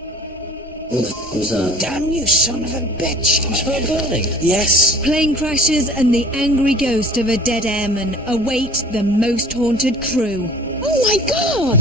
What was that? Damn you, son of a bitch! Was it burning? Yes. Plane crashes and the angry ghost of a dead airman await the most haunted crew. Oh my God!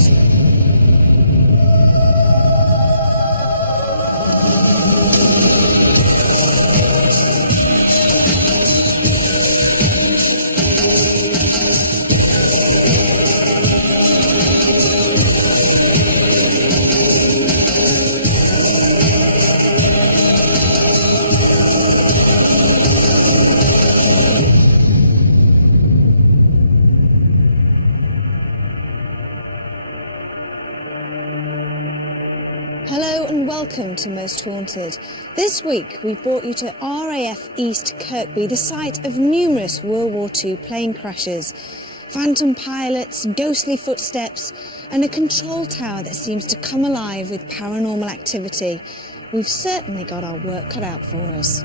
Hello and welcome to Most Haunted. This week we brought you to RAF East Kirkby, the site of numerous World War II plane crashes, phantom pilots, ghostly footsteps and a control tower that seems to come alive with paranormal activity. We've certainly got our work cut out for us.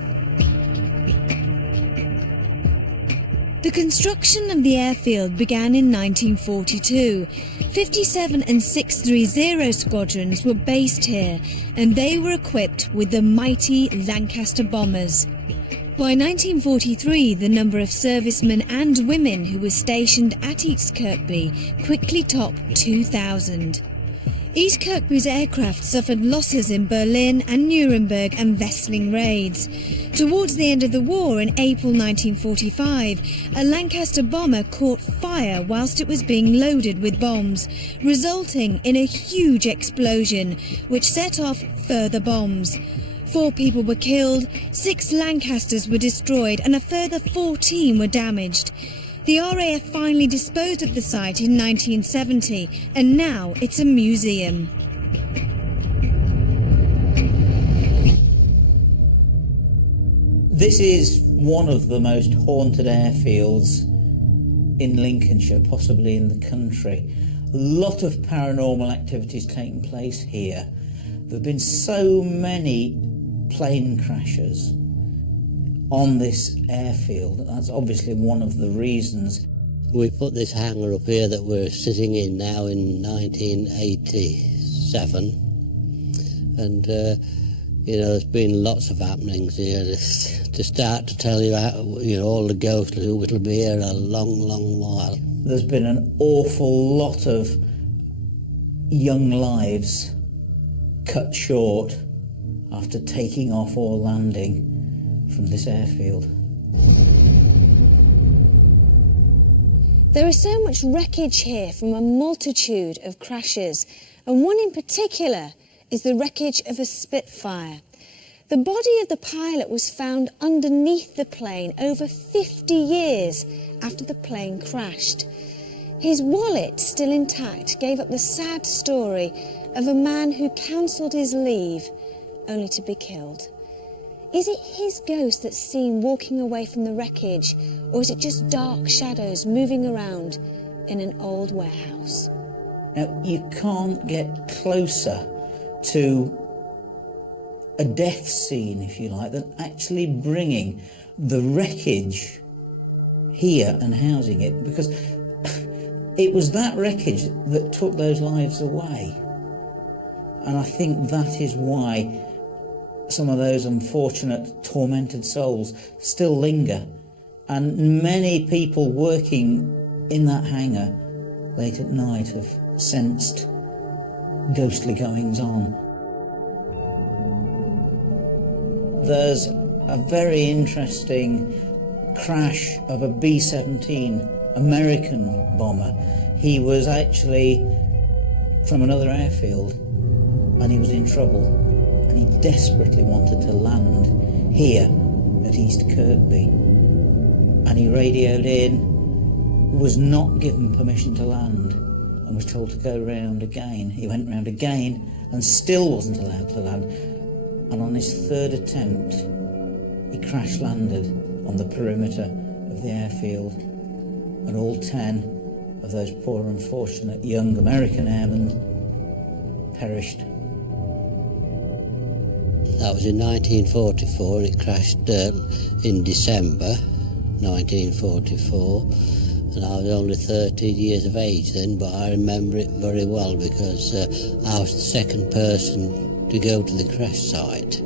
The construction of the airfield began in 1942. 57 and 630 squadrons were based here, and they were equipped with the mighty Lancaster bombers. By 1943, the number of servicemen and women who were stationed at East Kirkby quickly topped 2,000. East Kirkby's aircraft suffered losses in Berlin and Nuremberg and Wessling raids. Towards the end of the war in April 1945, a Lancaster bomber caught fire whilst it was being loaded with bombs, resulting in a huge explosion which set off further bombs. 4 people were killed, 6 Lancasters were destroyed and a further 14 were damaged. The RAF finally disposed of the site in 1970 and now it's a museum. This is one of the most haunted airfields in Lincolnshire, possibly in the country. A lot of paranormal activities taking place here. There have been so many plane crashes on this airfield. That's obviously one of the reasons. We put this hangar up here that we're sitting in now in 1987, and there's been lots of happenings here. To start to tell you, all the ghosts, it'll be here a long, long while. There's been an awful lot of young lives cut short after taking off or landing from this airfield. There is so much wreckage here from a multitude of crashes, and one in particular is the wreckage of a Spitfire. The body of the pilot was found underneath the plane over 50 years after the plane crashed. His wallet, still intact, gave up the sad story of a man who cancelled his leave only to be killed. Is it his ghost that's seen walking away from the wreckage, or is it just dark shadows moving around in an old warehouse? Now, you can't get closer to a death scene, if you like, than actually bringing the wreckage here and housing it, because it was that wreckage that took those lives away. And I think that is why some of those unfortunate, tormented souls still linger. And many people working in that hangar late at night have sensed ghostly goings-on. There's a very interesting crash of a B-17 American bomber. He was actually from another airfield and he was in trouble. And he desperately wanted to land here at East Kirkby. And he radioed in, was not given permission to land, and was told to go round again. He went round again and still wasn't allowed to land. And on his 3rd attempt, he crash-landed on the perimeter of the airfield. And all 10 of those poor, unfortunate young American airmen perished. That was in 1944, and it crashed in December 1944, and I was only 13 years of age then, but I remember it very well because I was the second person to go to the crash site.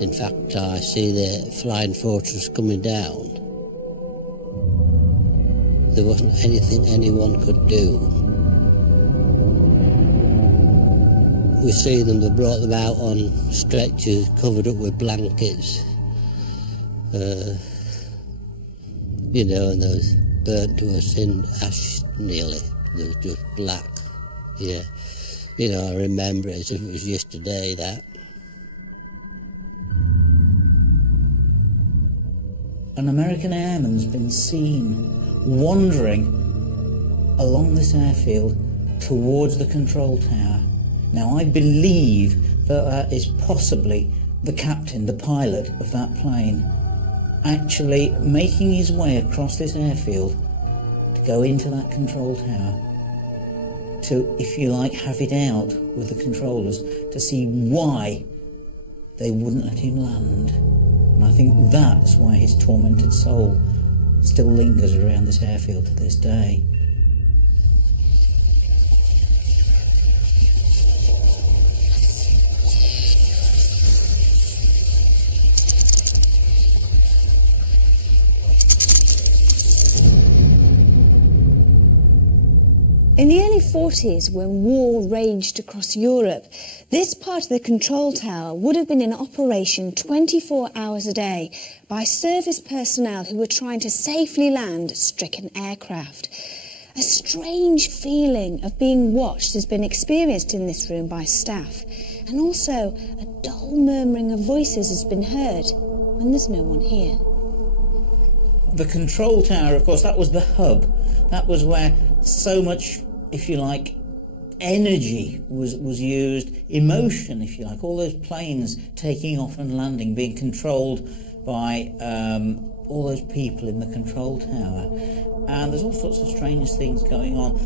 In fact, I see the flying fortress coming down. There wasn't anything anyone could do. We see them, they brought them out on stretchers covered up with blankets. You know, and they was burnt to us in ash nearly. They was just black, yeah. You know, I remember it as if it was yesterday, that. An American airman's been seen wandering along this airfield towards the control tower. Now, I believe that that is possibly the captain, the pilot of that plane, actually making his way across this airfield to go into that control tower to, if you like, have it out with the controllers to see why they wouldn't let him land. And I think that's why his tormented soul still lingers around this airfield to this day. In the early 40s, when war raged across Europe, this part of the control tower would have been in operation 24 hours a day by service personnel who were trying to safely land stricken aircraft. A strange feeling of being watched has been experienced in this room by staff, and also a dull murmuring of voices has been heard when there's no one here. The control tower, of course, that was the hub. That was where so much, if you like, energy was used, emotion, if you like, all those planes taking off and landing, being controlled by all those people in the control tower. And there's all sorts of strange things going on.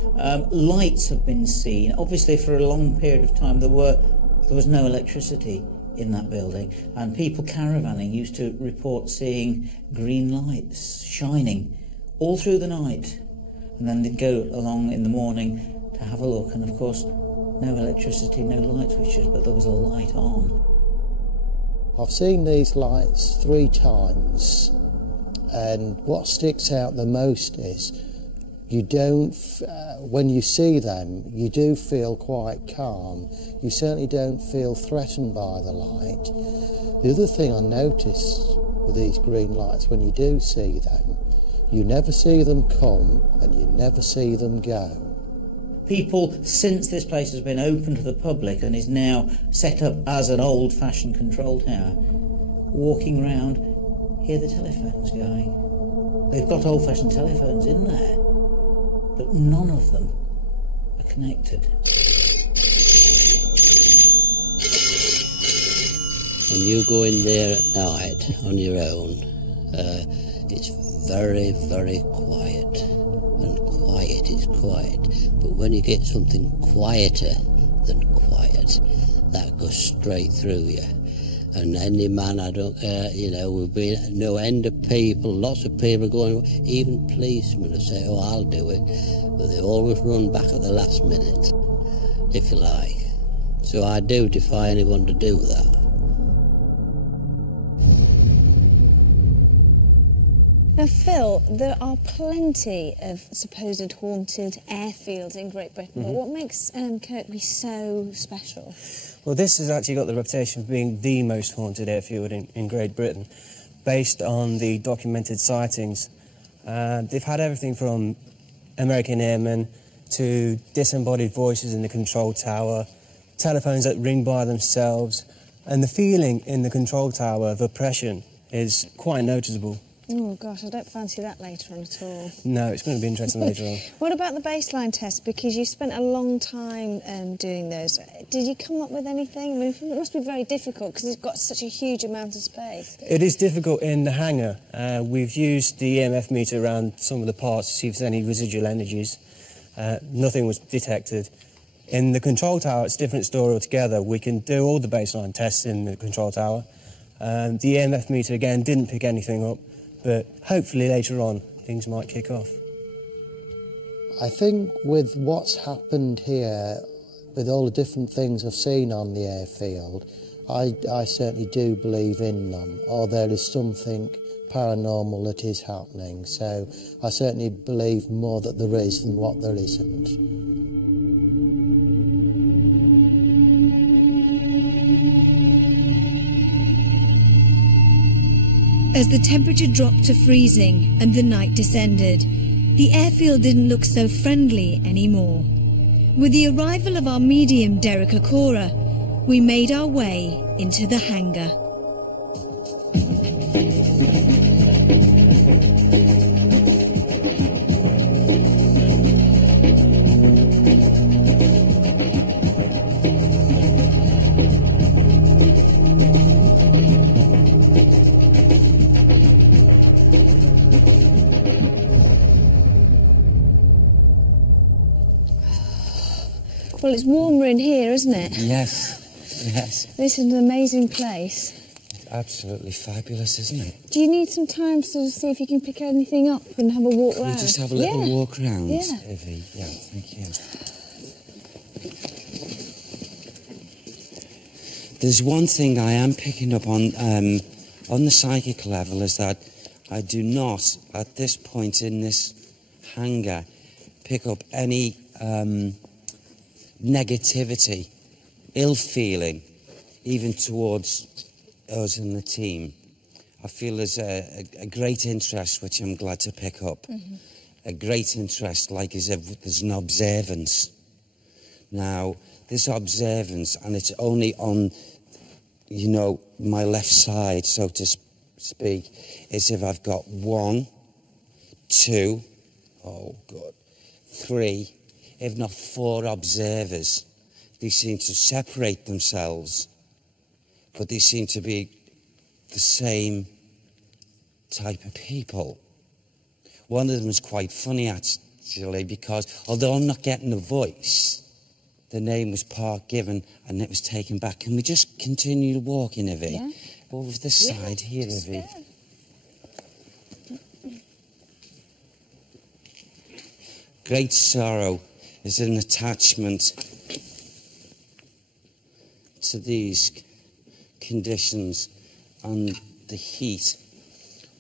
Lights have been seen. Obviously, for a long period of time, there was no electricity in that building, and people caravanning used to report seeing green lights shining all through the night, and then they'd go along in the morning to have a look, and of course no electricity, no light switches, but there was a light on. I've seen these lights 3 times, and what sticks out the most is you don't, when you see them, you do feel quite calm. You certainly don't feel threatened by the light. The other thing I notice with these green lights, when you do see them, you never see them come and you never see them go. People, since this place has been open to the public and is now set up as an old-fashioned control tower, walking around, hear the telephones going. They've got old-fashioned telephones in there, but none of them are connected. When you go in there at night on your own, it's very, very quiet. And quiet is quiet. But when you get something quieter than quiet, that goes straight through you. And any man, I don't care, you know, we've been no end of people, lots of people going, even policemen who say, oh, I'll do it. But they always run back at the last minute, if you like. So I do defy anyone to do that. Now, Phil, there are plenty of supposed haunted airfields in Great Britain, but what makes Kirkby so special? Well, this has actually got the reputation of being the most haunted airfield in Great Britain, based on the documented sightings. They've had everything from American airmen to disembodied voices in the control tower, telephones that ring by themselves, and the feeling in the control tower of oppression is quite noticeable. Oh, gosh, I don't fancy that later on at all. No, it's going to be interesting later on. What about the baseline test? Because you spent a long time doing those. Did you come up with anything? I mean, it must be very difficult because it's got such a huge amount of space. It is difficult in the hangar. We've used the EMF meter around some of the parts to see if there's any residual energies. Nothing was detected. In the control tower, it's a different story altogether. We can do all the baseline tests in the control tower. The EMF meter, again, didn't pick anything up. But hopefully later on, things might kick off. I think with what's happened here with all the different things I've seen on the airfield, I certainly do believe in them, or there is something paranormal that is happening. So I certainly believe more that there is than what there isn't. As the temperature dropped to freezing and the night descended, the airfield didn't look so friendly anymore. With the arrival of our medium Derek Akora, we made our way into the hangar. Well, it's warmer in here, isn't it? Yes, yes. This is an amazing place. Absolutely fabulous, isn't it? Do you need some time to see if you can pick anything up and have a walk Can we round? just have a little walk around, Yeah. Ivy? Yeah, thank you. There's one thing I am picking up on the psychic level, is that I do not, at this point in this hangar, pick up any negativity, ill feeling, even towards us and the team. I feel there's a great interest, which I'm glad to pick up. Mm-hmm. A great interest, like as if there's an observance. Now, this observance, and it's only on, you know, my left side, so to speak, is if I've got 1, 2, oh God, 3, if not 4 observers. They seem to separate themselves, but they seem to be the same type of people. One of them is quite funny, actually, because although I'm not getting a voice, the name was given and it was taken back. Can we just continue walking, Ivy? Yeah. Over this side here, Ivy. Great sorrow is an attachment to these conditions and the heat,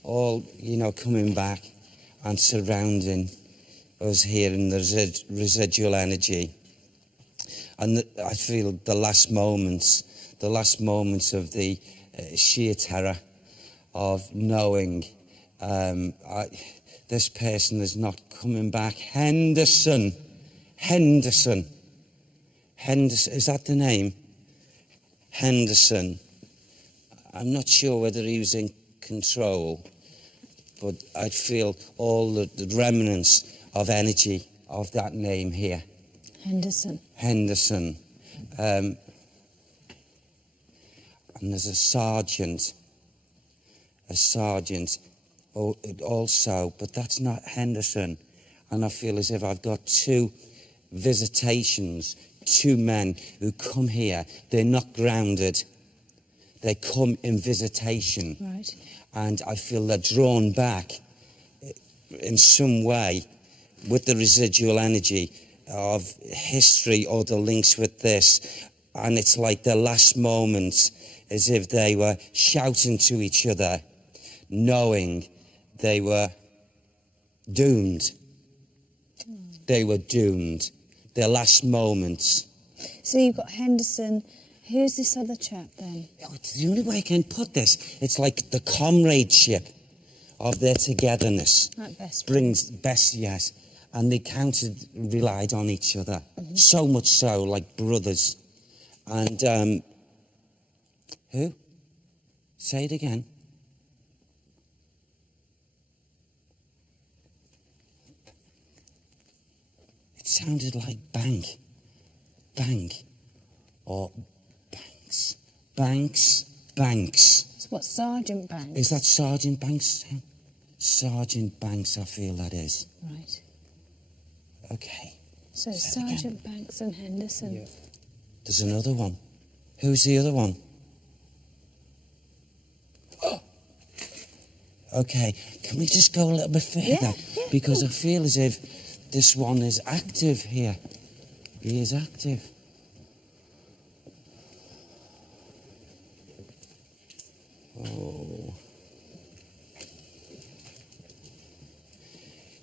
all, you know, coming back and surrounding us here in the residual energy. And I feel the last moments of the sheer terror of knowing this person is not coming back. Henderson, is that the name? Henderson. I'm not sure whether he was in control, but I feel all the remnants of energy of that name here. Henderson. And there's a sergeant also, but that's not Henderson. And I feel as if I've got 2 visitations, 2 men who come here. They're not grounded. They come in visitation. Right. And I feel they're drawn back in some way with the residual energy of history or the links with this. And it's like their last moments, as if they were shouting to each other, knowing they were doomed. They were doomed. Their last moments. So you've got Henderson. Who's this other chap then? It's the only way I can put this. It's like the comradeship of their togetherness. Like best brings best, yes. And they relied on each other. Mm-hmm. So much so, like brothers. And, who? Say it again. It sounded like bank, or Banks. It's what, Sergeant Banks? Is that Sergeant Banks? Sergeant Banks, I feel that is. Right. Okay. So Sergeant Banks and Henderson. Yeah. There's another one. Who's the other one? Oh. Okay, can we just go a little bit further? Yeah, because I feel as if this one is active here. He is active.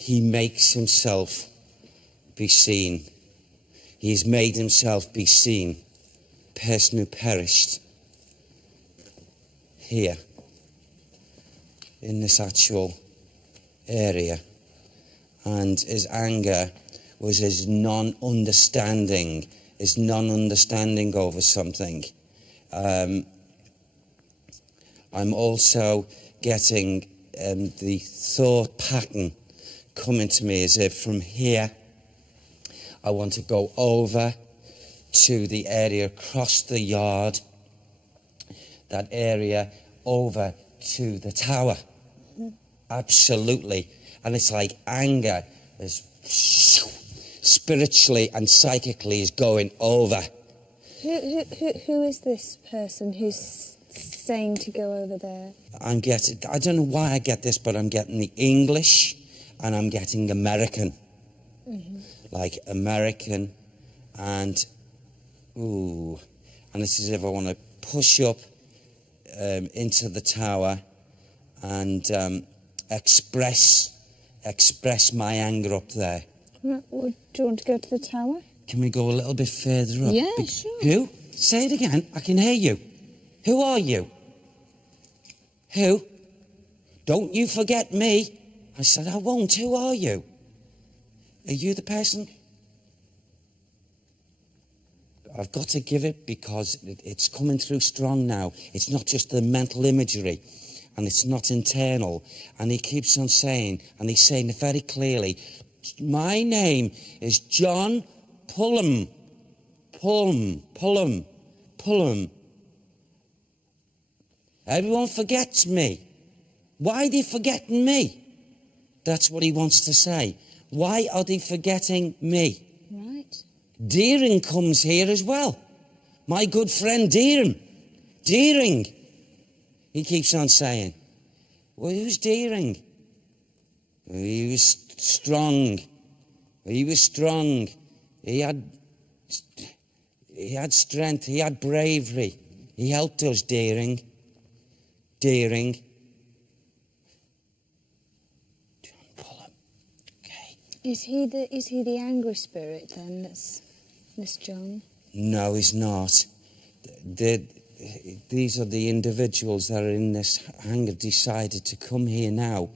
he makes himself be seen. He's made himself be seen. Person who perished here in this actual area, and his anger was his non-understanding over something. I'm also getting the thought pattern coming to me as if from here I want to go over to the area across the yard, that area over to the tower. Absolutely. And it's like anger is spiritually and psychically is going over. Who is this person who's saying to go over there? I don't know why I get this, but I'm getting the English and I'm getting American. Mm-hmm. Like American and it's as if I want to push up into the tower and express my anger up there. Do you want to go to the tower? Can we go a little bit further up? Yeah, sure. Who? Say it again. I can hear you. Who are you? Who? Don't you forget me. I said, I won't. Who are you? Are you the person? I've got to give it because it's coming through strong now. It's not just the mental imagery and it's not internal. And he keeps on saying, and he's saying it very clearly, my name is John Pullum. Pullum. Everyone forgets me. Why are they forgetting me? That's what he wants to say. Why are they forgetting me? Right. Deering comes here as well. My good friend Deering. Deering. He keeps on saying. Well, who's Deering? He was strong. He was strong. He had strength. He had bravery. He helped us, Deering. Deering. John Pullum. Okay. Is he the angry spirit then? That's Miss John. No, he's not. These are the individuals that are in this hangar decided to come here now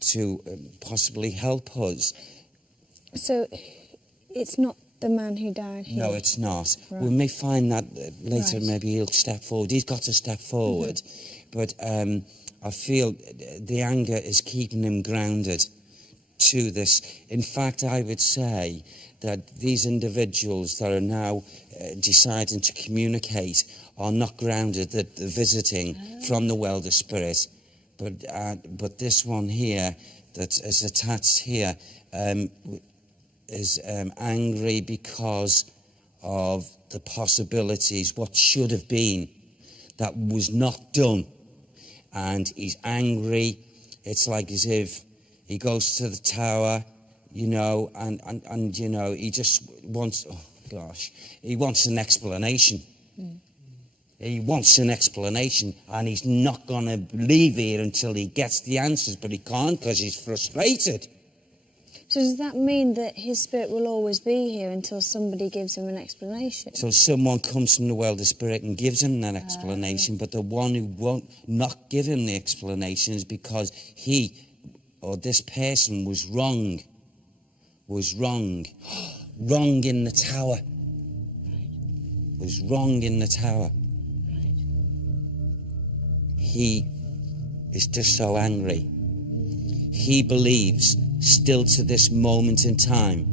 to possibly help us. So it's not the man who died here? No, it's not. Right. We may find that later. Right. Maybe he'll step forward. He's got to step forward. Mm-hmm. But I feel the anger is keeping him grounded to this. In fact, I would say that these individuals that are now deciding to communicate are not grounded, that they're visiting from the world of spirit. But this one here that is attached here is angry because of the possibilities, what should have been, that was not done. And he's angry. It's like as if he goes to the tower, you know, and you know, he just wants, he wants an explanation. Mm. He wants an explanation, and he's not going to leave here until he gets the answers, but he can't because he's frustrated. So does that mean that his spirit will always be here until somebody gives him an explanation? So someone comes from the world of spirit and gives him that explanation, but the one who won't not give him the explanation is because he or this person was wrong. Was wrong. Wrong in the tower. Was wrong in the tower. He is just so angry. He believes, still to this moment in time,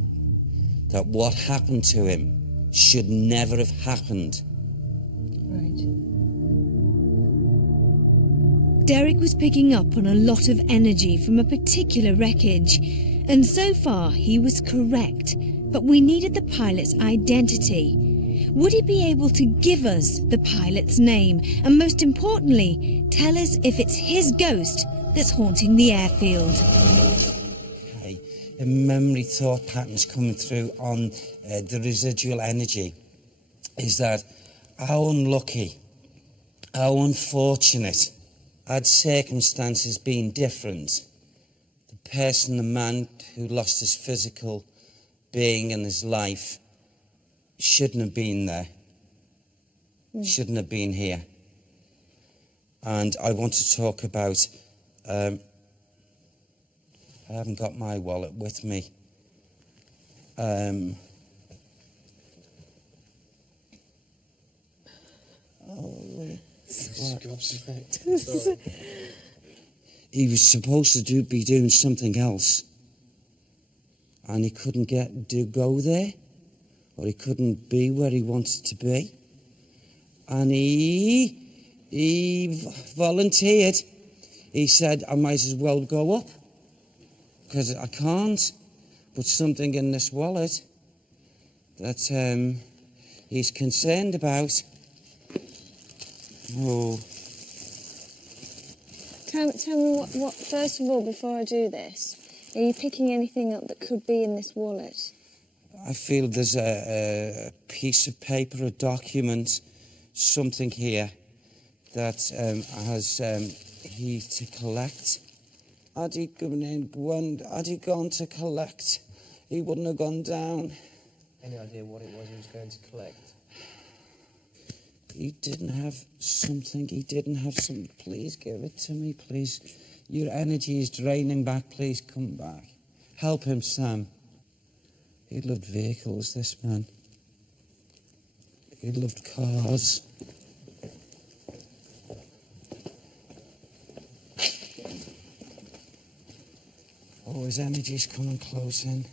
that what happened to him should never have happened. Right. Derek was picking up on a lot of energy from a particular wreckage, and so far he was correct, but we needed the pilot's identity. Would he be able to give us the pilot's name, and most importantly, tell us if it's his ghost that's haunting the airfield? Okay. The memory thought patterns coming through on the residual energy is that how unlucky, how unfortunate, had circumstances been different, the person, the man who lost his physical being and his life, shouldn't have been there. Shouldn't have been here. And I want to talk about, I haven't got my wallet with me. He was supposed to be doing something else, and he couldn't go there, or he couldn't be where he wanted to be, and he volunteered. He said, I might as well go up, because I can't put something in this wallet that he's concerned about. Oh. Tell me what, first of all, before I do this, are you picking anything up that could be in this wallet? I feel there's a piece of paper, a document, something here that has he to collect. Had he gone to collect, he wouldn't have gone down. Any idea what it was he was going to collect? He didn't have something. Please give it to me, please. Your energy is draining back. Please come back. Help him, Sam. He loved vehicles, this man. He loved cars. Oh, his energy's coming close in.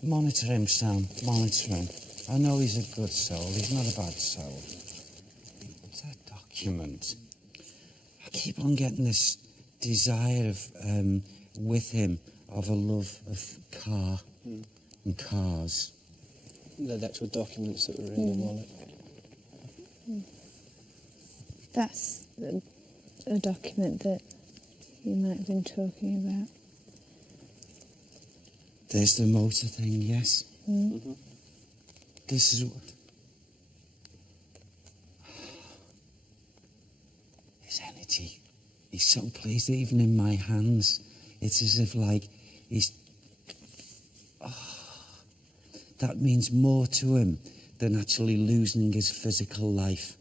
Monitor him, Sam. Monitor him. I know he's a good soul. He's not a bad soul. What's that document? I keep on getting this desire of, with him, of a love of car and cars. The actual documents that were in the wallet. That's a document that you might have been talking about. There's the motor thing, yes. Mm-hmm. This is what... His energy. He's so pleased, even in my hands. It's as if, like, he's... Oh, that means more to him than actually losing his physical life.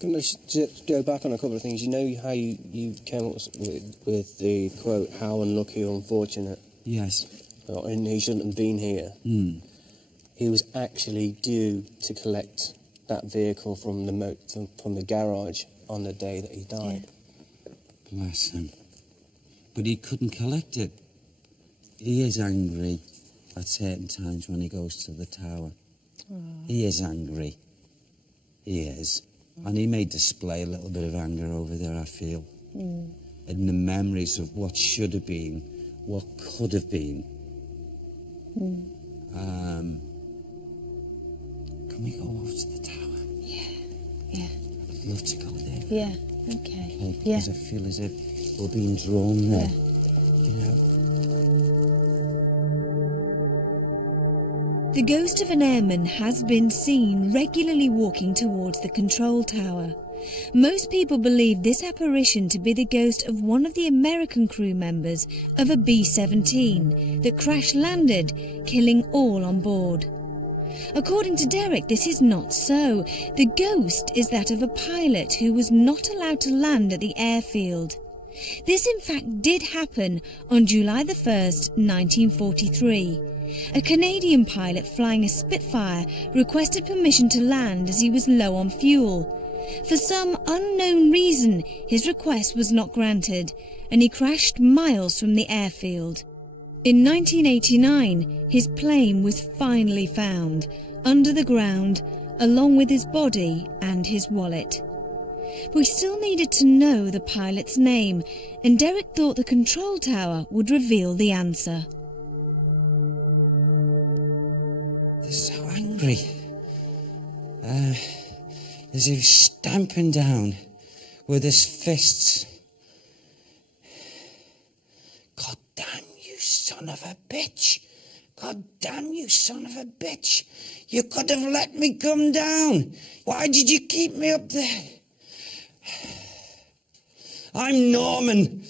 Can I just go back on a couple of things? You know how you came up with the quote, how unlucky or unfortunate? Yes. And he shouldn't have been here. He was actually due to collect that vehicle from the garage on the day that he died. Bless him. But he couldn't collect it. He is angry at certain times when he goes to the tower. He is angry. He is. And he may display a little bit of anger over there, I feel. In the memories of what should have been, what could have been. Can we go over to the tower? Yeah. I'd love to go there. Yeah, okay. Because I feel as if we're being drawn there. You know? The ghost of an airman has been seen regularly walking towards the control tower. Most people believe this apparition to be the ghost of one of the American crew members of a B-17 that crash-landed, killing all on board. According to Derek, this is not so. The ghost is that of a pilot who was not allowed to land at the airfield. This in fact did happen on July the 1st, 1943. A Canadian pilot flying a Spitfire requested permission to land as he was low on fuel. For some unknown reason, his request was not granted, and he crashed miles from the airfield. In 1989, his plane was finally found, under the ground, along with his body and his wallet. We still needed to know the pilot's name, and Derek thought the control tower would reveal the answer. They're so angry. As if he's stamping down with his fists. God damn you, son of a bitch. God damn you, son of a bitch. You could have let me come down. Why did you keep me up there? I'm Norman.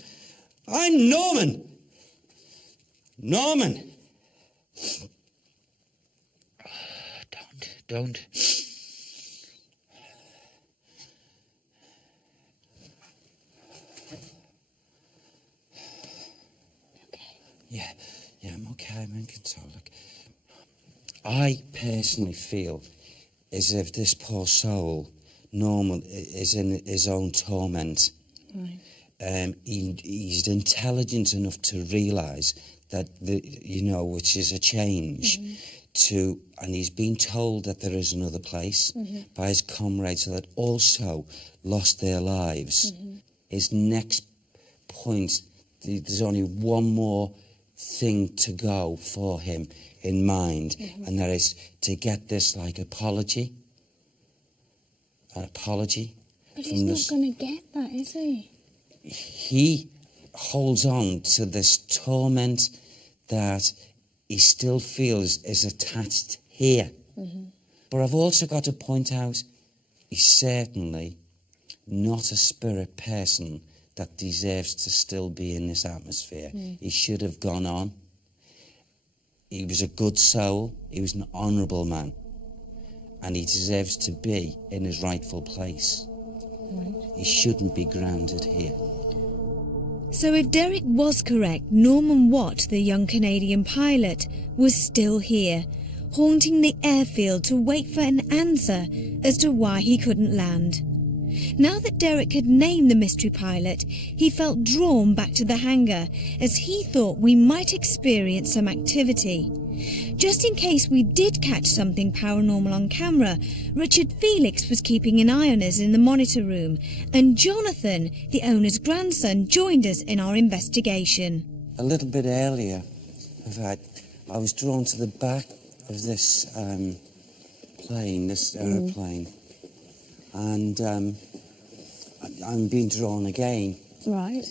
I'm Norman. Norman. Don't. Yeah, I'm okay. I'm in control. Look, I personally feel as if this poor soul, Norman, is in his own torment. Right. He's intelligent enough to realise that which is a change and he's been told that there is another place by his comrades that also lost their lives. His next point, there's only one more thing to go for him in mind, and that is to get this apology. An apology. But he's not going to get that, is he? He holds on to this torment that he still feels is attached here. But I've also got to point out he's certainly not a spirit person that deserves to still be in this atmosphere. He should have gone on. He was a good soul. He was an honourable man. And he deserves to be in his rightful place. He shouldn't be grounded here. So if Derek was correct, Norman Watt, the young Canadian pilot, was still here, haunting the airfield to wait for an answer as to why he couldn't land. Now that Derek had named the mystery pilot, he felt drawn back to the hangar as he thought we might experience some activity. Just in case we did catch something paranormal on camera, Richard Felix was keeping an eye on us in the monitor room, and Jonathan, the owner's grandson, joined us in our investigation. A little bit earlier, in fact, I was drawn to the back of this plane, this aeroplane, and I'm being drawn again. Right.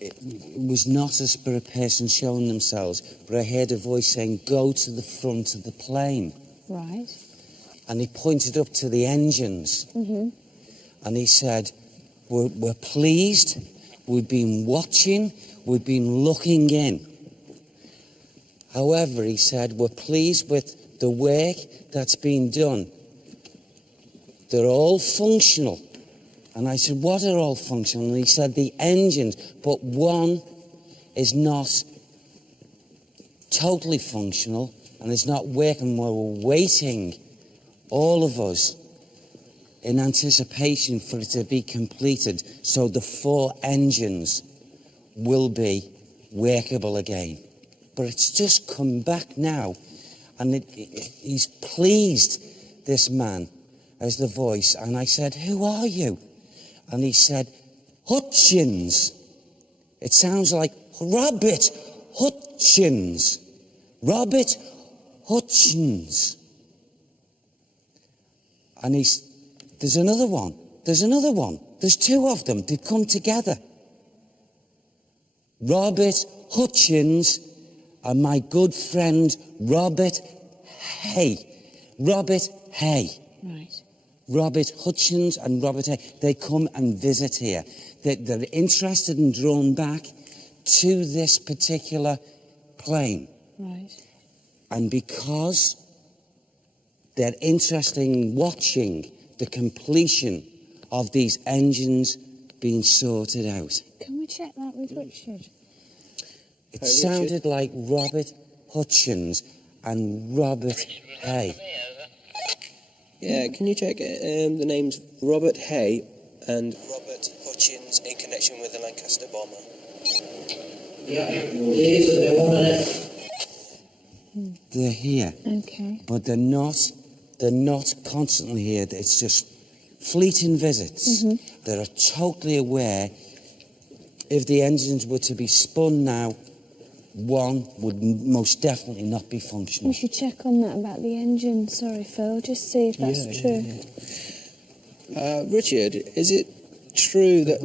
It was not a spirit person showing themselves, but I heard a voice saying, "Go to the front of the plane." Right. And he pointed up to the engines. And he said, we're pleased, we've been watching, we've been looking in. However, he said, we're pleased with the work that's been done. They're all functional. And I said, what are all functional? And he said, the engines, but one is not totally functional and it's not working. We're waiting, all of us, in anticipation for it to be completed, so the 4 engines will be workable again. But it's just come back now, and he's pleased, this man, as the voice. And I said, who are you? And he said, Hutchins. It sounds like Robert Hutchins. Robert Hutchins. And there's another one. There's 2 of them. They've come together. Robert Hutchins and my good friend Robert Hay. Robert Hay. Right. Robert Hutchins and Robert Hay, they come and visit here. They're interested and drawn back to this particular plane. Right. And because they're interested in watching the completion of these engines being sorted out. Can we check that with Richard? It sounded like Robert Hutchins and Robert Hay. Yeah, can you check the names Robert Hay and Robert Hutchins in connection with the Lancaster bomber? They're here. Okay. But they're not constantly here. It's just fleeting visits. They're totally aware if the engines were to be spun now, one would most definitely not be functional. We should check on that about the engine. Sorry, Phil. Just see if that's true. Richard, is it true that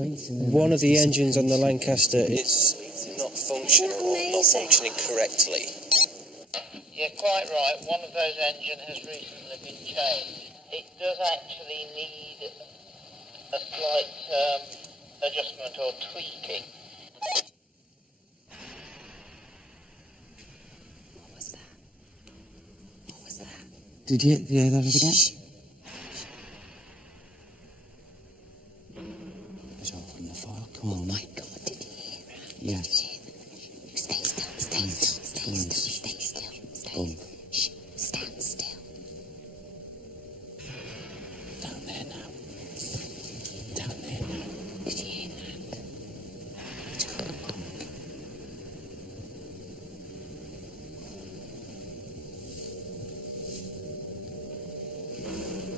one of the engines on the Lancaster is not functional or not functioning correctly? You're quite right. One of those engines has recently been changed. It does actually need a slight adjustment or tweaking. Did you hear that again? Let's open the file. Come on. Oh my God, did you hear that? Yes. Stay still, stay still, stay still, stay still, stay still. Shh, stand still. Down there now. Down there now. Did you hear that? It's got a bump.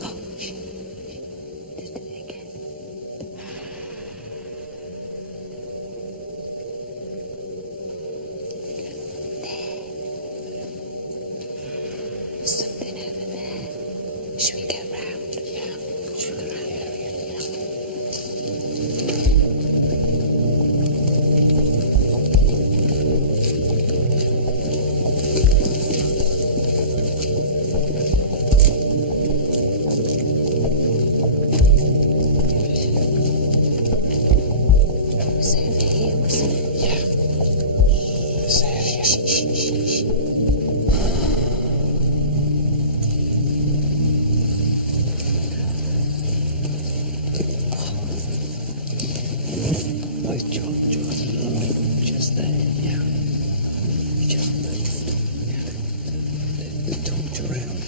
Oh, shh. Just do it again. There's something over there. Should we go round? Yeah. Should we go round? It's over here, wasn't it? Yeah. This area. Shh, shh, shh, shh. Oh, John, just there, yeah. Just moved. The torch around.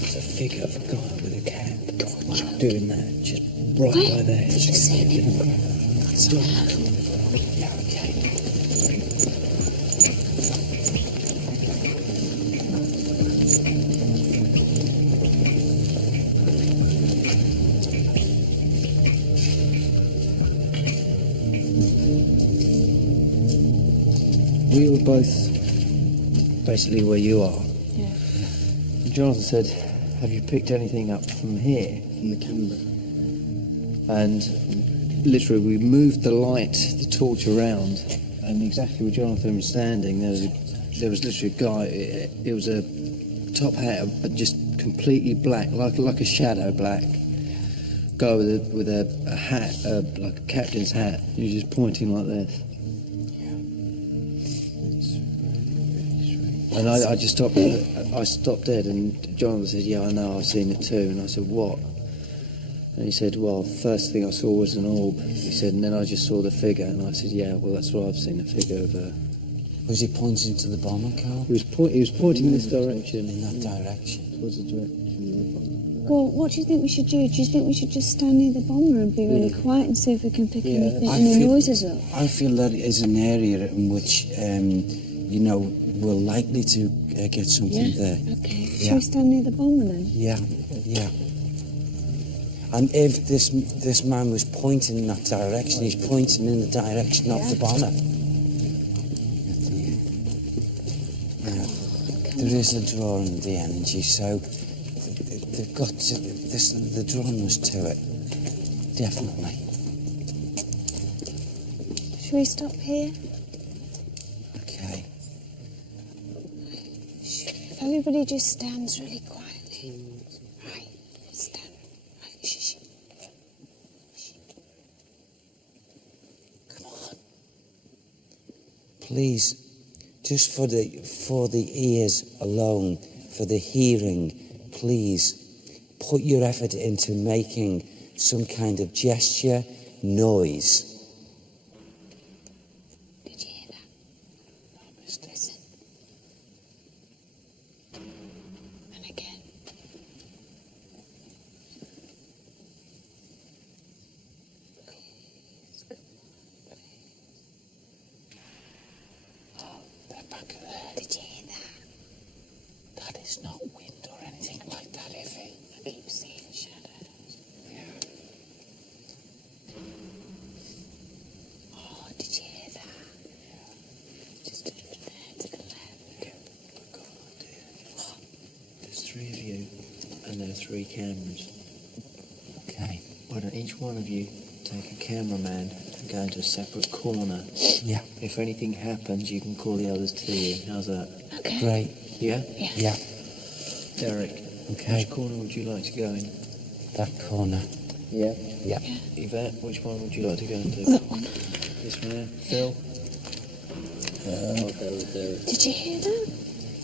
There's a figure of a guy with a cap. Torch doing that, just right by there. You've seen him. Yeah, okay. We were both basically where you are. Yeah. And Jonathan said, have you picked anything up from here? From the camera. And literally we moved the light, the torch around, and exactly where Jonathan was standing, there was literally a guy, it was a top hat, but just completely black, like a shadow black. Guy with a hat, like a captain's hat. He was just pointing like this. And I just stopped. I stopped dead, and Jonathan said, "Yeah, I know. I've seen it too." And I said, "What?" And he said, "Well, first thing I saw was an orb." He said, and then I just saw the figure, and I said, "Yeah, well, that's what I've seen. A figure of a." Was he pointing to the bomber car? He was pointing in this direction. In that direction. Towards the direction. Well, what do you think we should do? Do you think we should just stand near the bomber and be really quiet and see if we can pick any noises up? I feel that is an area in which, we're likely to get something there. Okay. Yeah. Shall we stand near the bomber then? Yeah. And if this man was pointing in that direction, he's pointing in the direction of the bomber. There is a drawing of the energy, so they've got to. The drawing was to it, definitely. Shall we stop here? Okay. If everybody just stands really quietly. Right, stand. Right, shh. Come on. Please, just for the ears alone, for the hearing, please put your effort into making some kind of gesture, noise. Did you hear that? Listen. And again. That back of there. Did you hear that? That is not wind or anything like that, Effie. I keep seeing shadows. Oh, did you hear that? Just over there to the left. I've got an idea. There's three of you, and there are three cameras. Okay. Why don't each one of you take a cameraman and go into a separate corner? Yeah. If anything happens, you can call the others to you. How's that? Okay. Great. Yeah? Yeah. Derek, Okay. which corner would you like to go in? That corner. Yeah. Yeah. Yvette, which one would you like to go into? That one. This one there? Phil? I'll go with Derek. Did you hear that?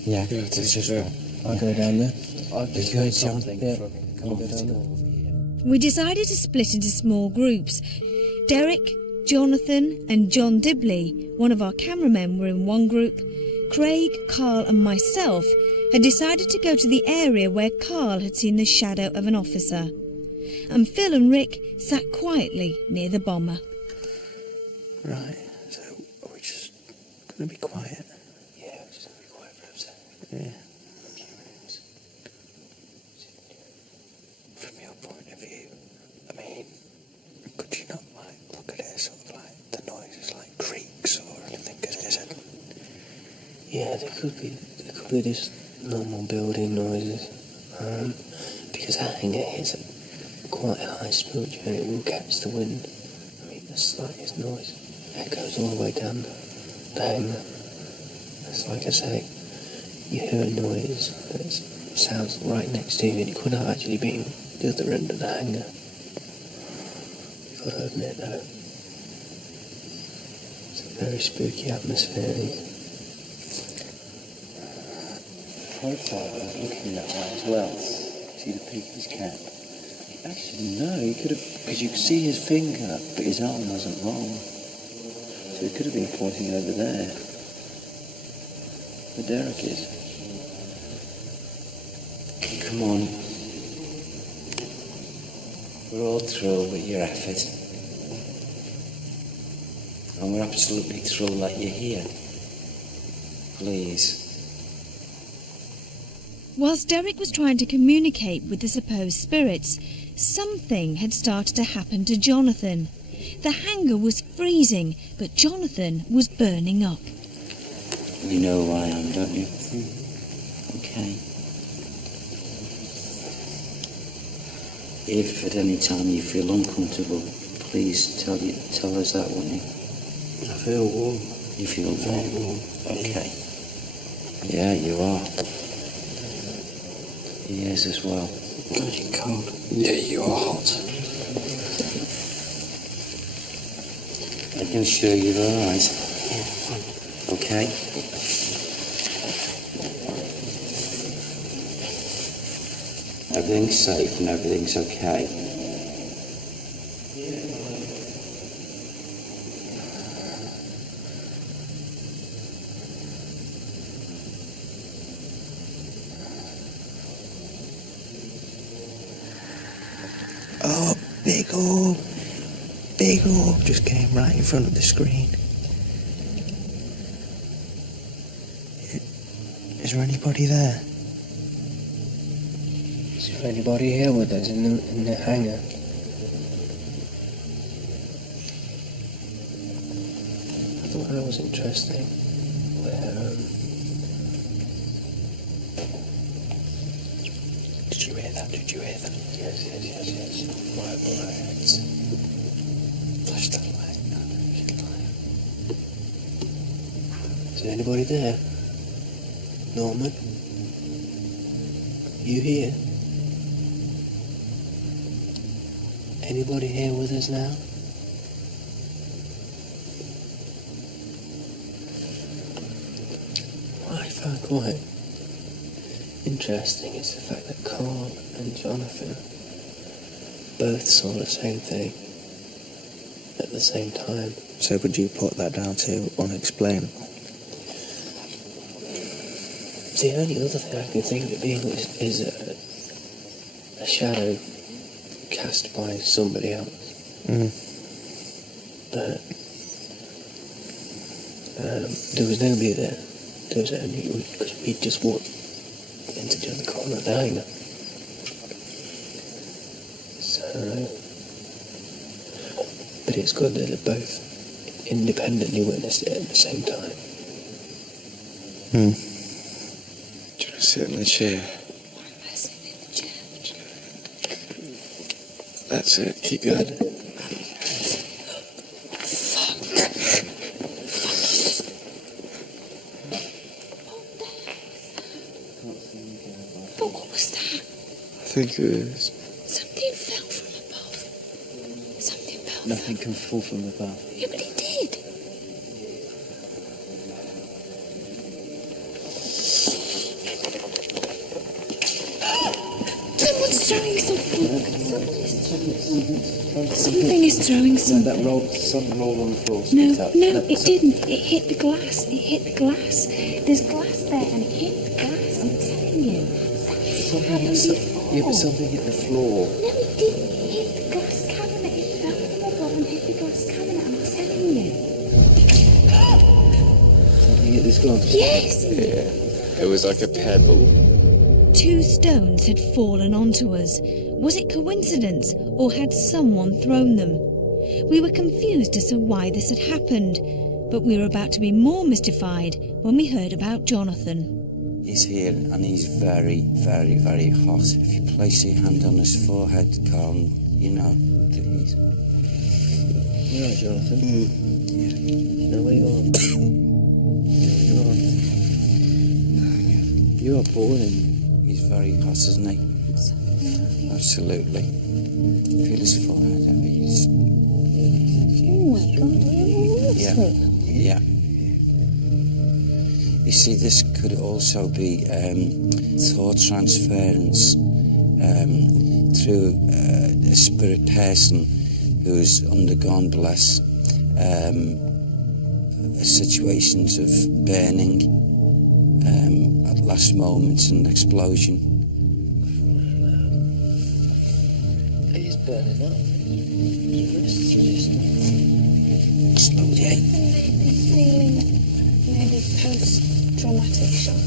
Yeah. This is right. I'll go down there. I've just heard something. Yeah. Come on, down there. We decided to split into small groups. Derek, Jonathan and John Dibley, one of our cameramen, were in one group. Craig, Carl and myself had decided to go to the area where Carl had seen the shadow of an officer. And Phil and Rick sat quietly near the bomber. Right, so are we just going to be quiet? Yeah, we're just going to be quiet for a second. Yeah. From your point of view, I mean, could you not, like, look at it sort of like the noises, like creaks or anything? Because there's a... Yeah, there could be just normal building noises. Because that hangar hits at quite a high speed and it will catch the wind. I mean, the slightest noise echoes all the way down the hangar. It's like I say, you hear a noise that sounds right next to you and it could have actually been the other end of the hangar. You've got to admit though, it's a very spooky atmosphere. Profile was looking that way as well. See the peak of his cap? Actually, no, he could have, because you could see his finger, but his arm wasn't wrong. So he could have been pointing over there. Where Derek is. Come on. We're all thrilled with your effort. And we're absolutely thrilled that you're here. Please. Whilst Derek was trying to communicate with the supposed spirits, something had started to happen to Jonathan. The hangar was freezing, but Jonathan was burning up. You know who I am, don't you? Okay. If at any time you feel uncomfortable, please tell us that, won't you? I feel warm. You feel Very warm. Okay. Yeah, you are. He is as well. God, you're cold. Yeah, you are hot. I can assure you you're alright. Okay? Everything's safe and everything's okay. Oh, big orb just came right in front of the screen. Is there anybody there? Is there anybody here with us in the hangar? I thought that was interesting. Where, Did you hear that? Did you hear that? Yes. Right. Flash that light. No, is there anybody there? Norman? You here? Anybody here with us now? What I found quite interesting is the fact that Carl and Jonathan both saw the same thing at the same time. So would you put that down to unexplainable? The only other thing I can think of it being is a shadow cast by somebody else. But there was nobody there. There was only because we just walked into the other corner of the hangar. So, but it's good that they both independently witnessed it at the same time. Do you want to sit in the chair? Why am I sitting in the chair? That's it, keep going. But what was that? I think it is. Something fell from above. Something fell. Nothing can fall from above. Yeah, but it did. throwing something. Something is throwing something. Something rolled on the floor. No, it didn't. It hit the glass. There's glass there and it hit the glass. I'm telling you. But something hit the floor. No, it didn't. It hit the glass cabinet. It fell from above and hit the glass cabinet. I'm telling you. Something hit this glass. Yes. Yeah, it was like a pebble. 2 stones had fallen onto us. Was it coincidence, or had someone thrown them? We were confused as to why this had happened, but we were about to be more mystified when we heard about Jonathan. He's here and he's very, very, very hot. If you place your hand on his forehead, Carl, you know that he's... You know, Jonathan? Yeah. You know where you are? You are boiling. He's very hot, isn't he? Absolutely. Feel his forehead, he's... Oh my God, are you all right, sweetheart? Yeah. You see, this could also be thought transference through a spirit person who's undergone, bless, situations of burning at last moments and explosion. It is burning up. Slowly. Feeling maybe post-traumatic shock.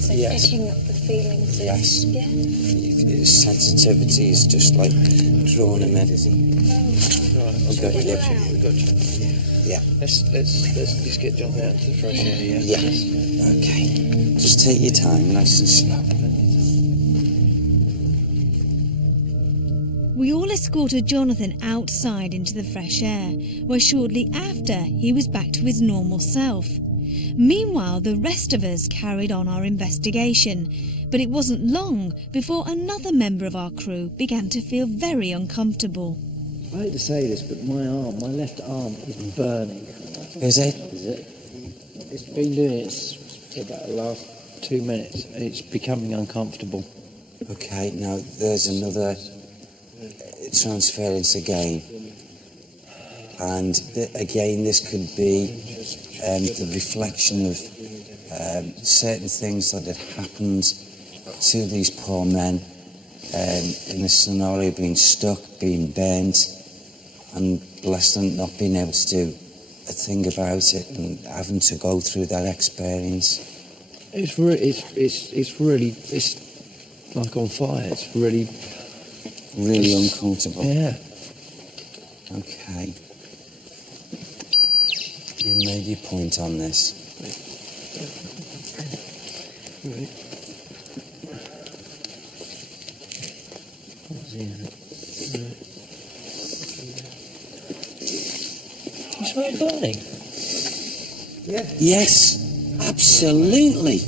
So Yes. picking up the feelings. Of, Yes. Yeah. His sensitivity is just like drawing him in. Right, We got you. We got you. Yeah. Let's get John out into the fresh air here. Yeah. Okay. Just take your time, nice and slow. We all escorted Jonathan outside into the fresh air, where shortly after he was back to his normal self. Meanwhile, the rest of us carried on our investigation, but it wasn't long before another member of our crew began to feel very uncomfortable. I hate to say this, but my left arm is burning. Is it? Is it? It's been doing it for about the last 2 minutes, and it's becoming uncomfortable. Okay, now there's another transference again. And again, this could be the reflection of certain things that had happened to these poor men in the scenario, being stuck, being burnt, and blessed them not being able to do a thing about it and having to go through that experience. It's like on fire. It's really uncomfortable. Yeah. Okay. You made your point on this. Right. You smell it burning? Yeah. Yes, absolutely.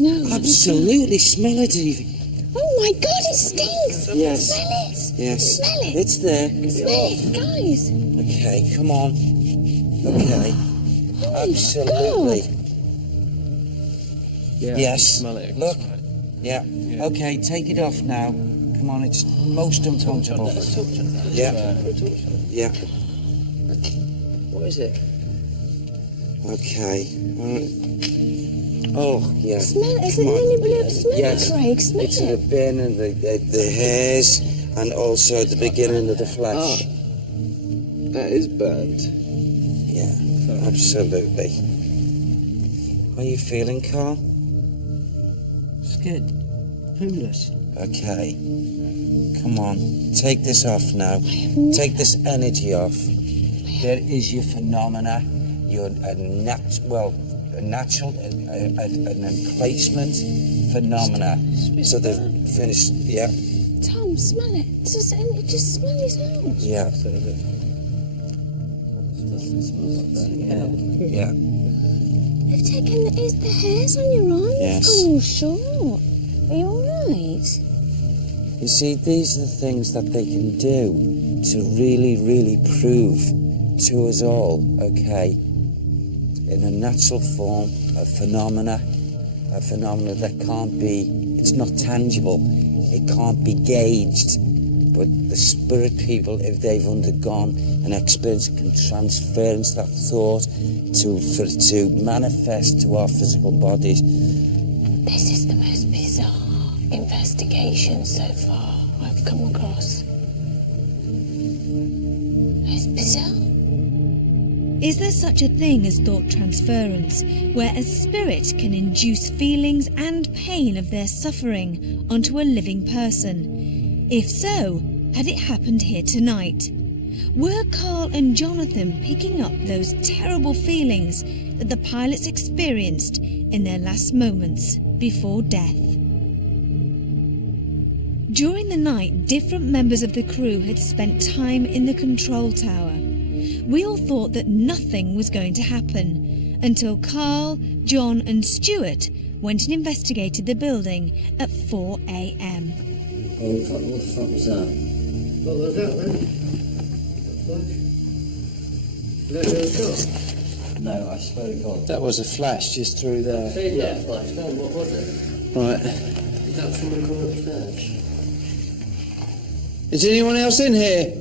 No. Absolutely. Smell it, Evie. Oh my God, it stinks. Yes. Smell it. Yes. Smell it. It's there. Smell it, guys. Okay, come on. Okay. Absolutely. Yeah. Yes. Smell it. Look. Yeah. Okay, take it off now. Come on, it's most uncomfortable. Let's talk to that. Yeah. Yeah. What is it? Okay. Oh, yeah. Smell it. Is Come it on. anybody else? Smell Yes. it, Craig. Smell It's it. the beginning of the hairs and also the beginning of the flesh. That is burnt. Yeah, absolutely. How are you feeling, Carl? Scared. Clueless. Okay. Come on. Take this off now. Take this energy off. There is your phenomena. You're an emplacement phenomena. So they've finished. Yeah. Tom, smell it. Just smell his arm. Yeah. Yeah. They've taken the hairs on your arm. Yes. They've gone all short. Are you all right? You see, these are the things that they can do to really, really prove to us all, okay, in a natural form, a phenomena that can't be, it's not tangible. it can't be gauged. But the spirit people, if they've undergone an experience, can transference that thought for it to manifest to our physical bodies. This is the most bizarre investigation so far I've come across. It's bizarre. Is there such a thing as thought transference, where a spirit can induce feelings and pain of their suffering onto a living person? If so, had it happened here tonight? Were Carl and Jonathan picking up those terrible feelings that the pilots experienced in their last moments before death? During the night, different members of the crew had spent time in the control tower. We all thought that nothing was going to happen until Carl, John and Stuart went and investigated the building at 4 a.m. Oh, fuck, what the fuck was that? What was that then? Was that your shot? No, I swear to God. That was a flash just through there. See that flash then, what was it? Right. Is that someone coming upstairs? Is anyone else in here?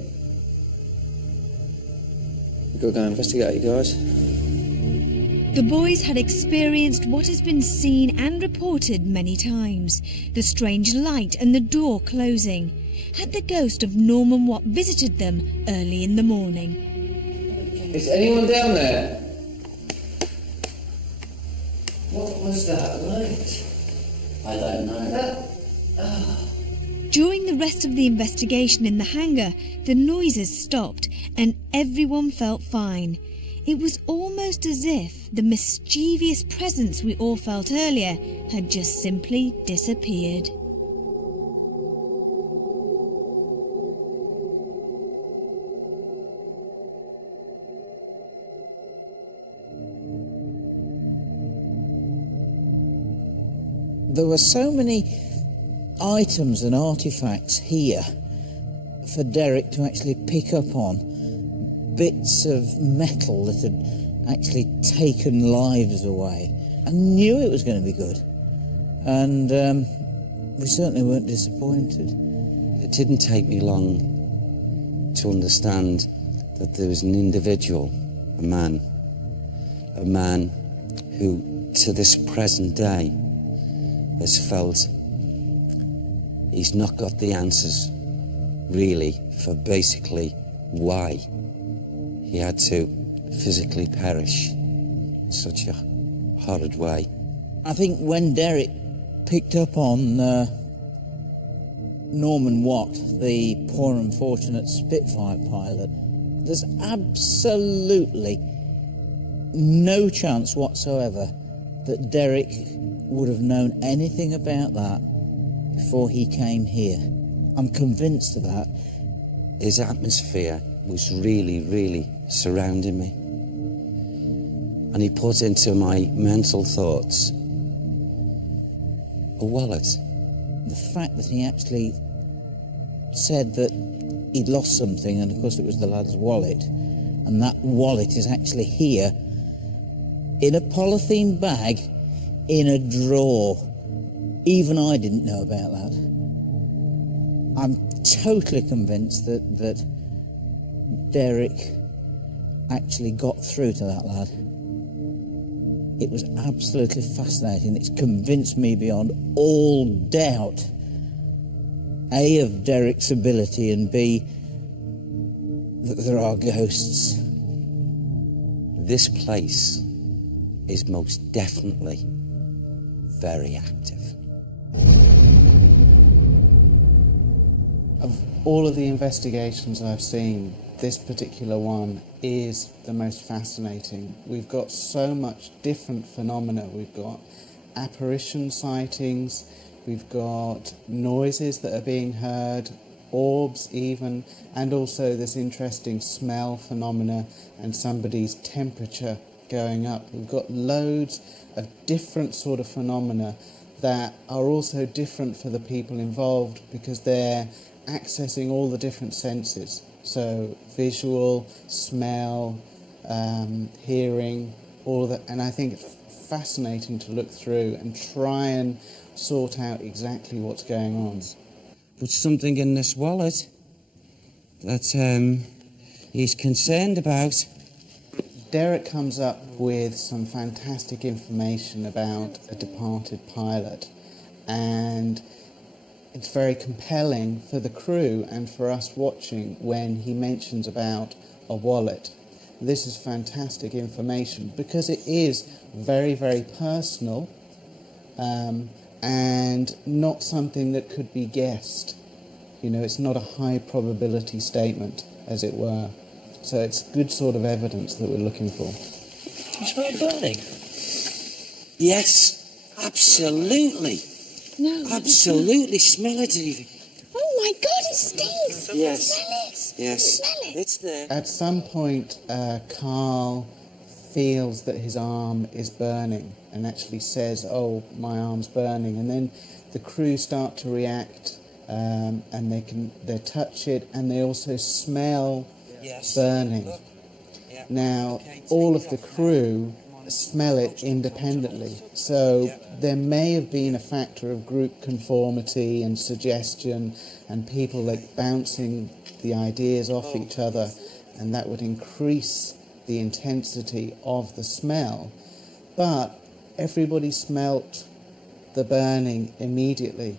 We've got to go investigate, you guys. The boys had experienced what has been seen and reported many times. The strange light and the door closing. Had the ghost of Norman Watt visited them early in the morning? Is anyone down there? What was that light? I don't know. During the rest of the investigation in the hangar, the noises stopped and everyone felt fine. It was almost as if the mischievous presence we all felt earlier had just simply disappeared. There were so many items and artifacts here for Derek to actually pick up on. Bits of metal that had actually taken lives away. I knew it was going to be good. And we certainly weren't disappointed. It didn't take me long to understand that there was an individual, a man who to this present day has felt he's not got the answers really for basically why he had to physically perish in such a horrid way. I think when Derek picked up on Norman Watt, the poor unfortunate Spitfire pilot, there's absolutely no chance whatsoever that Derek would have known anything about that before he came here. I'm convinced of that. His atmosphere was really, really surrounding me. And he put into my mental thoughts a wallet. The fact that he actually said that he'd lost something, and of course it was the lad's wallet, and that wallet is actually here in a polythene bag in a drawer. Even I didn't know about that. I'm totally convinced that Derek actually got through to that lad. It was absolutely fascinating. It's convinced me beyond all doubt, A, of Derek's ability, and B, that there are ghosts. This place is most definitely very active. Of all of the investigations I've seen, this particular one is the most fascinating. We've got so much different phenomena. We've got apparition sightings, we've got noises that are being heard, orbs even, and also this interesting smell phenomena and somebody's temperature going up. We've got loads of different sort of phenomena that are also different for the people involved because they're accessing all the different senses. So visual, smell, hearing, all of that. And I think it's fascinating to look through and try and sort out exactly what's going on. but something in this wallet that he's concerned about. Derek comes up with some fantastic information about a departed pilot, and it's very compelling for the crew and for us watching when he mentions about a wallet. This is fantastic information because it is very, very personal and not something that could be guessed. You know, it's not a high probability statement, as it were. So it's good sort of evidence that we're looking for. You smell burning? Yes, absolutely. No. Absolutely. Smell it, Evie. Oh my God, it stinks. Yes. Smell it. Yes. Smell it. It's there. At some point, Carl feels that his arm is burning and actually says, "Oh, my arm's burning," and then the crew start to react and they touch it and they also smell burning. Look. Yeah. Now, Okay, all take of the it off. crew smell it independently, so there may have been a factor of group conformity and suggestion and people like bouncing the ideas off each other, and that would increase the intensity of the smell. But everybody smelt the burning immediately,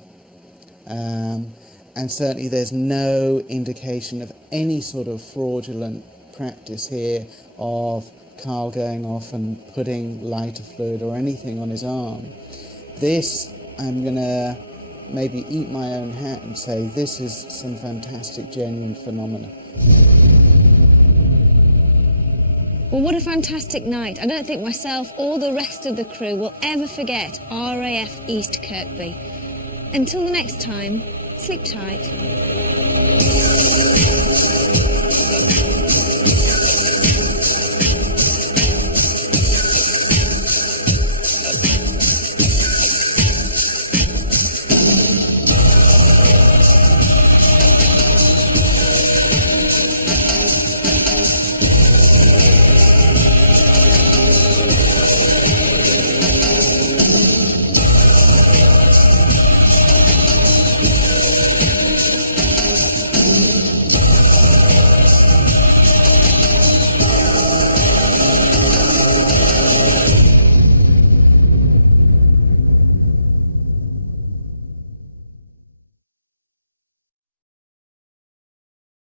and certainly there's no indication of any sort of fraudulent practice here of Carl going off and putting lighter fluid or anything on his arm. This, I'm going to maybe eat my own hat and say this is some fantastic, genuine phenomena. Well, what a fantastic night. I don't think myself or the rest of the crew will ever forget RAF East Kirkby. Until the next time, sleep tight.